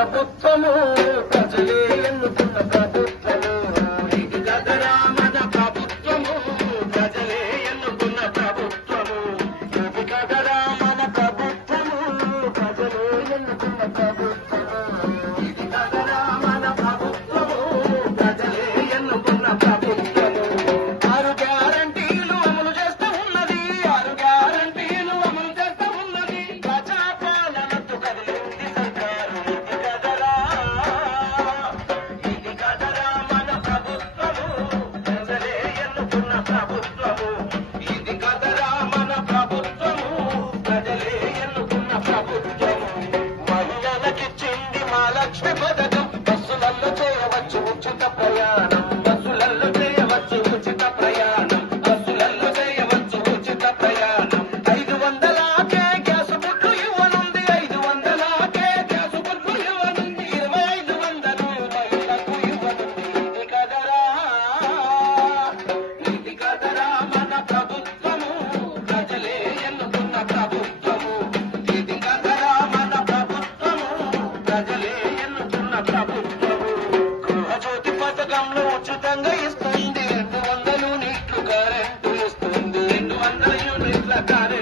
ప్రభుత్వము ప్రజలే ఎన్నుకున్న ప్రభుత్వము. ఇది గదరా మన ప్రభుత్వము. ప్రజలే ఎన్నుకున్న ప్రభుత్వము. ఇది గదరా మన ప్రభుత్వము. ప్రజలే ఎన్నుకున్న ప్రభుత్వము. ఇది గదరా మన ప్రభుత్వం ప్రభుత్వము ఇది కదరా మన ప్రభుత్వము ప్రజలే ఎన్నుకున్న ప్రభుత్వము మహిళలకిచ్చింది మా లక్ష్మి పథకం బస్సులలో చేయవచ్చు ఉచిత ప్రయాణం. పథకంలో ఉచితంగా ఇస్తుంది. రెండు వందల నీట్లు కరెంటు ఇస్తుంది రెండు వందల యూనిట్ల కరెంటు